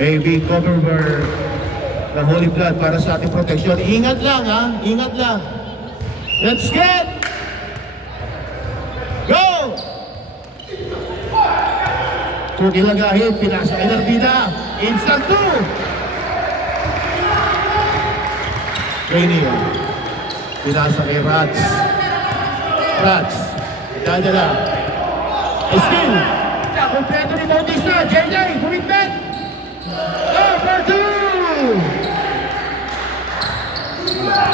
Maybe cover the holy blood para sa ating protection. Ingat lang ha, ingat lang. Let's get! Go! Kung ilagahin, pinasa kay Narbida. Instant 2! Rainier. Pinasa kay Rats. Rats. Dadala. Still. Kompleto ni Bautista. JJ, commitment. Over 2!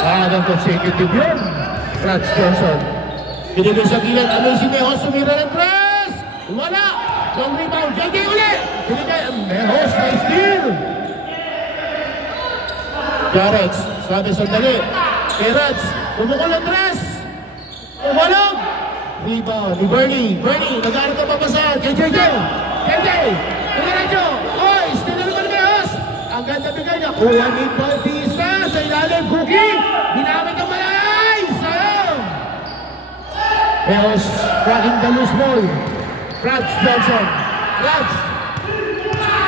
Anong consecutive yun? Rats Johnson. Binigay sa gilid. Amazing Mejos. Sumira ng press. Wala. Long rebound. JJ ulit. Binigay. Mejos na steal. Jarets. Sabi sandali. Kay Rats. Pumukol ang press. Umalog. Rebound. Ni Bernie. Bernie. Nag-aaral ka papasahan. Kay JJ. JJ. Diretso. Oy. Steal na naman Mejos. Ang ganda bigay niya. Kuha ni Bautista. Sa ilalim. Cookie. Binamit ang malay. Sayang. Mejos. Cracking the loose ball. Rats Johnson. Rats.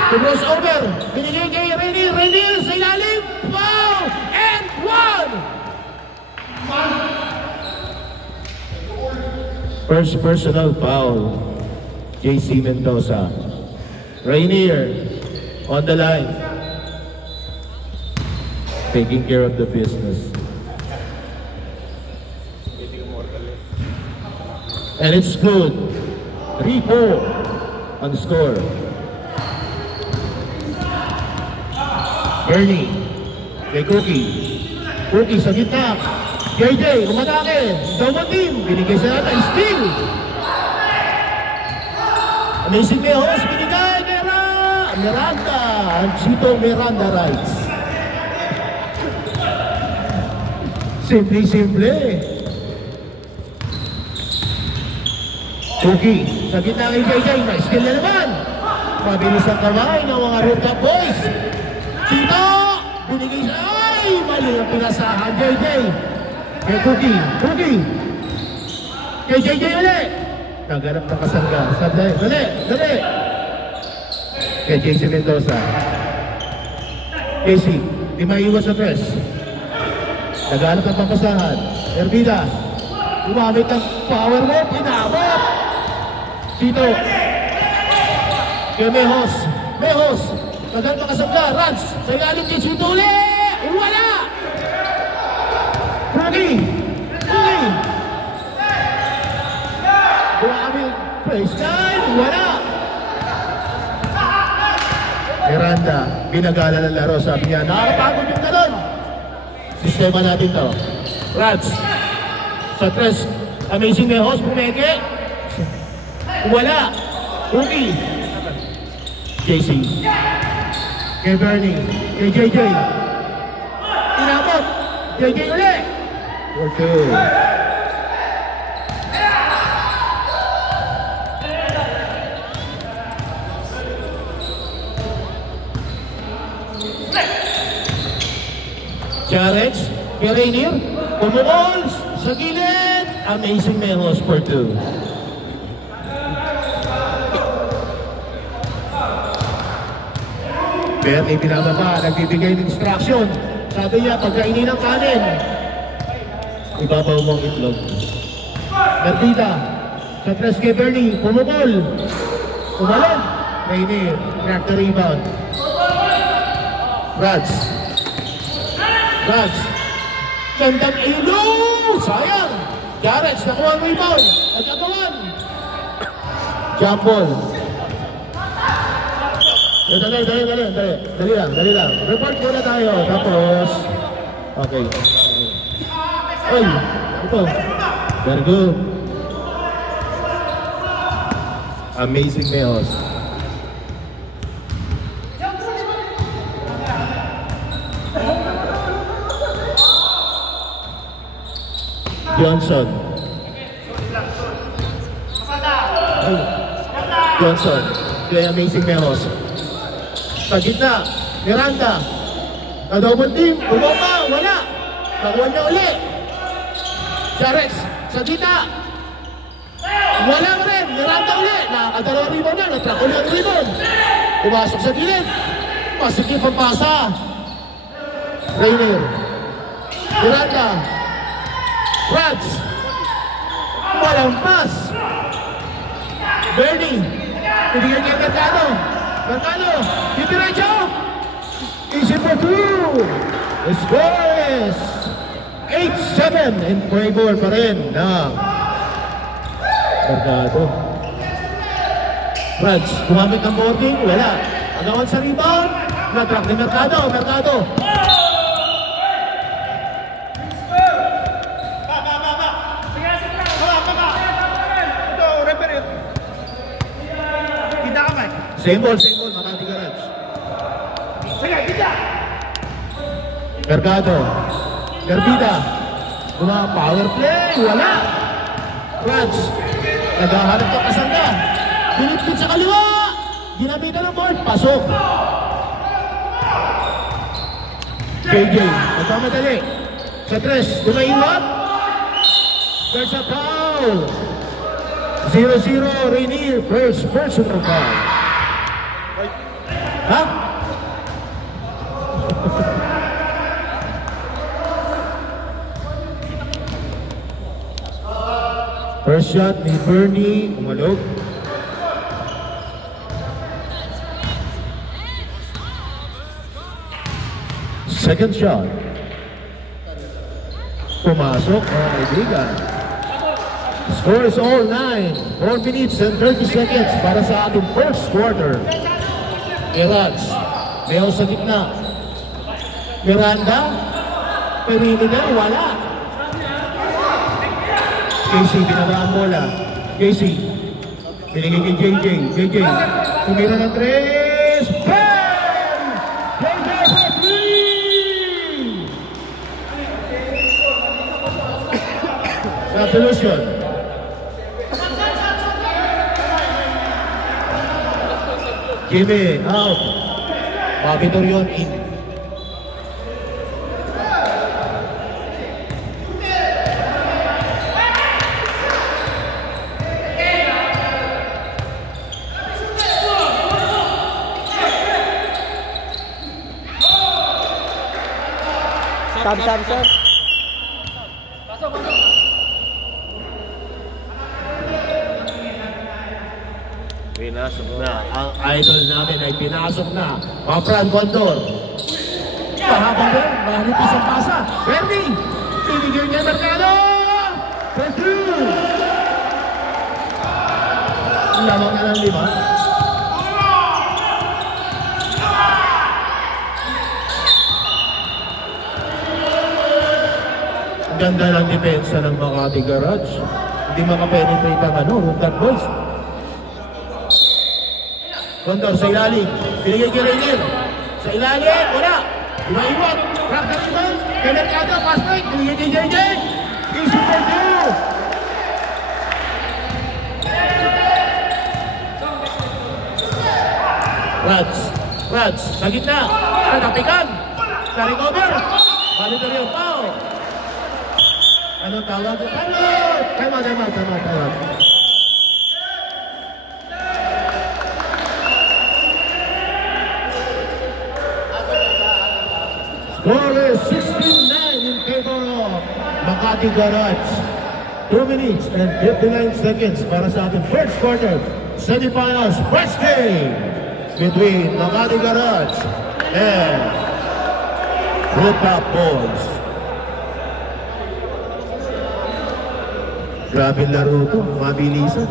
Cross over. Binigay kay Rainier. Rainier sa ilalim. Foul. And one. First personal foul. JC Mendoza. Rainier on the line. Taking care of the business. And it's good. 3-4 on the score. Bernie. Kay Cookie. Cookie sa gitna. JJ, umatake. Double team. Binigay sa natin. Steal. Amazing Mejos. Binigay kay Miranda. Chito Miranda rights. Simple. Cookie. Sa gitna kay JJ. Na-steal na naman. Mabilis ang kamay ng mga Rooftop Boys. Chito. Binigay sa... Ay! Mali ang pinasahan. JJ. Kay Cookie. Cookie. Kay JJ ulit. Naganap na kasangga. Sandali. Dali. Kay JC Mendoza. JC. Di maiwas sa press. Naganap ang pampasahan. Herbida. Umamit ang power move. Inabot. Chito. Kay Mejos. Mejos. Naganap ang kasangga. Rats. Sa ilalim kay Chito ulit. Wala. Cookie! Grabe, place time, wala! Miranda, binagala ng laro, sabi niya, nakakapagod yung talon! Sistema natin to. Rats, sa tres, Amazing Mejos, pumeke. Wala! Cookie! JC. Kay Bernie, kay JJ. Inabot! JJ ulit! 4-2. Jarets, kay Rainier, pumukol sa gilid. Amazing Mejos for 2. Bernie binababa, nagbibigay ng instruction. Sabi niya, pagkainin ng kanin. Ibabaw mong itlog. Narbida. Sa tres kay Bernie. Pumukol. Umalog. Rainier. Crack the rebound. Rats. Gandang ilo. Sayang. Jarets. Nakuha ang rebound. Nagkagawan. Jump ball. Dali lang. Report muna tayo. Tapos. Okay. Oy, ito. Very good. Amazing Mejos. Johnson. Johnson. Kay Amazing Mejos. Sa gitna, Miranda. Na-double team. Umapa. Wala. Nakuha niya ulit. Jarets. Sa gitna. Wala rin. Miranda ulit. Nakakadalawa rebound na. Natrack ulit ang rebound. Pumasok sa gilid. Masikip ang pasa. Rainier. Miranda. Rats. Walang pass. Bernie. Pinigyan kay Mercado. Mercado. Diretso. Easy for two. The score is 8-7 in favor pa rin ng Mercado. Rats. Gumamit ng boarding. Wala. Agawan sa rebound. Na-track ni Mercado. Mercado. Same ball, Makati Garage. Mercado. Garbida. Power play. Wala. Rats. Naghahanap ka kasanda. Pinitpit sa kaliwa. Ginamitan ng ball. Pasok. JJ. Nagmamadali. Sa tres. Dumaiwan. There's a foul. 0-0. Rainier. First personal foul. Ha? First shot ni Bernie. Umalog. Second shot. Pumasok mga kaibigan. Score is all 9. 4 minutes and 30 seconds para sa ating first quarter. Erats. Leo sa gitna. Miranda. Perinigan. Wala. Casey, binabaan bola. Casey. Binigay kay JJ. JJ. Tumira ng tres. Bang! JJ for three! Substitution. Jimmy, out. Bobby Torion in. Sab. Pinasok na. Ang idol namin ay pinasok na. Papran Condor. Pahabang din. Mahanipis ang pasa. Bernie. Pinigyan niya Mercado. For two. Lamang na ng 5. Ganda ng depensa ng Makati Garage. Hindi makapenetrate ang Rungkat Boys. Condor sa ilalim. Pinigay kay Rainier. Sa ilalim. Wala. Iwa-iwat. Rock na rebound. Kay Mercado. Pass break. Pinigay kay JJ. Easy for two. Rats. Sa gitna. Natapikan. Na-recover. Monitor yung foul. Ano tawag? Tama. Score is 16-9 in favor of Makati Garage. 2 minutes and 59 seconds para sa ating first quarter semifinals first game between Makati Garage and Hilltop Boys. Grabe laro ito, mabilisan.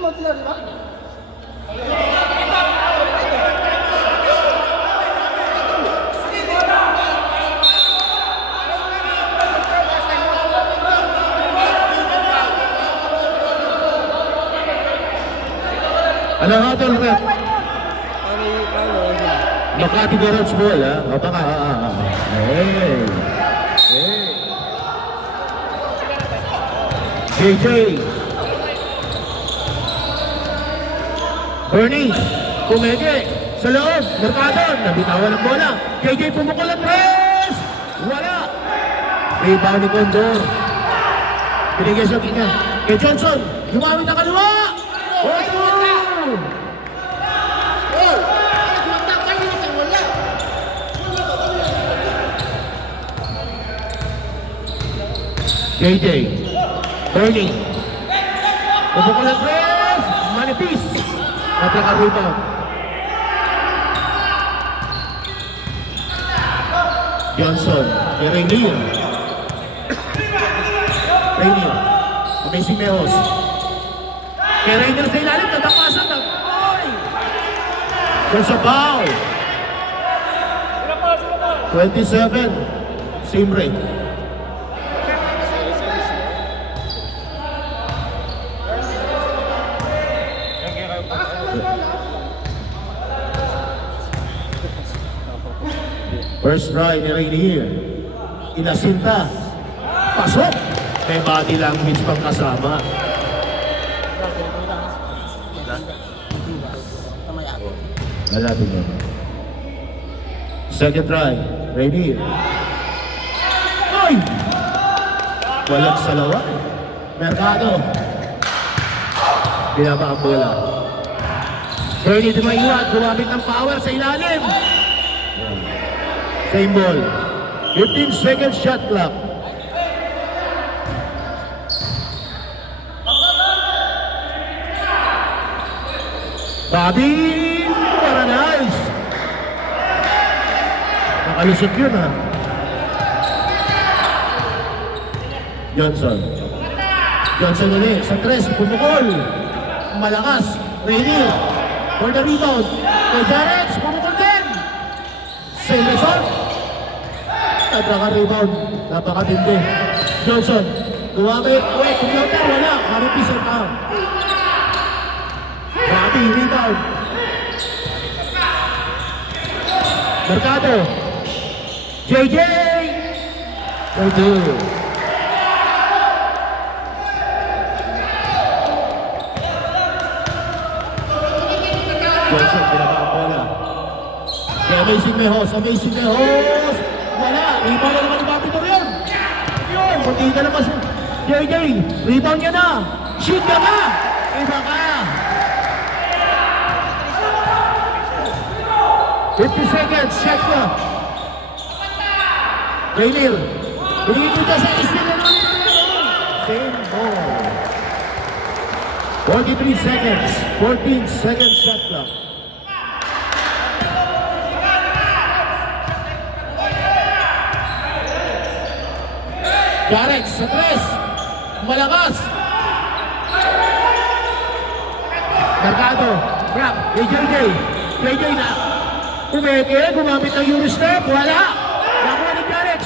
mo sila, di ba? Ano nga ito, Rep? Makati Garage Ball, ha? O baka, hey! Hey! JJ! Bernie! Kumege! Sa loob! Mercado! Nabitawan ang bola! JJ pumukol ang tres! Wala! Rebound ni Condor! Binigay siya kanya. Kay Johnson! Lumawit ang kaliwa! JJ, Bernie, pupukol ang press, manipis, at naka-rebound. Johnson, kay Rainier. Rainier, Amazing Mehos. Kay Rainier sa ilalim, natapasan na. Oy! There's a foul. 27, same rate. First try ni Rainier. Inasinta. Pasok. May body language pang kasama. Malapit na. Second try. Rainier. Ay! Walang salawa. Mercado. Binaba ang bola. Bernie di maiwan. Gumamit ng power sa ilalim. Same ball. 15 seconds shot clock. Bobby Paranais. Nakalusot yun, ha. Johnson. Johnson ulit. Sa tres. Pumukol. Malakas. Rainier. For the rebound. Kay Jarrett. Pumukol din. Same result. Napaka-rebound. Napakatindi. Johnson. Gumamit. Wait. Computer. Wala. Haripis ang pound. Bobby. Rebound. Mercado. JJ. JJ. Johnson. Pinaka ang bola. Amazing Mehos, Amazing Mehos! Wala! Rebound na naman ni Bobby Torion! Yun! Punti na naman si JJ! Rebound niya na! Shoot ka na! Iba ka! 50 seconds! Shot ka! Rainier! Binigita sa isip na naman ni Torion! Same ball! 43 seconds! 14 seconds shot clock! Jarrett sa tres. Malakas. Mercado. Grab. JJ. JJ na. Umeke. Gumamit ng Eurostep. Wala. Nakuha ni Jarrett.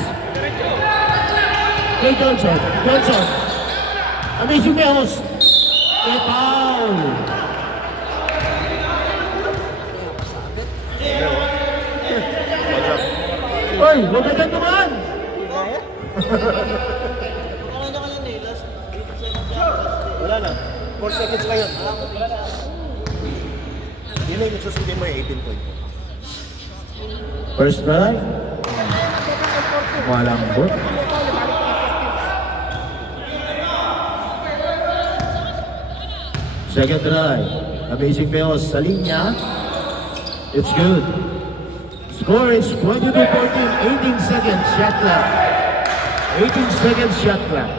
Kay Johnson. Johnson. Amazing Mehos. Kay Paul. Oy, huwag ka dyan naman. Wala na. 4 seconds lang yun. Hindi na yung susundin mo yung 18 point. First try. Malambot. Second try. Amazing Mehos sa linya. It's good. Score is 22-14. 18 seconds shot clock. 18 seconds shot clock.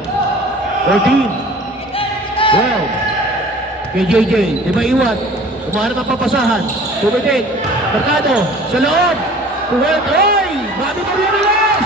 14. 12. Kay JJ. Di ba iwan? Umaharap ang papasahan. Tumitig. Mercado. Sa loob. Kuwet. Oy! Bobby Torion.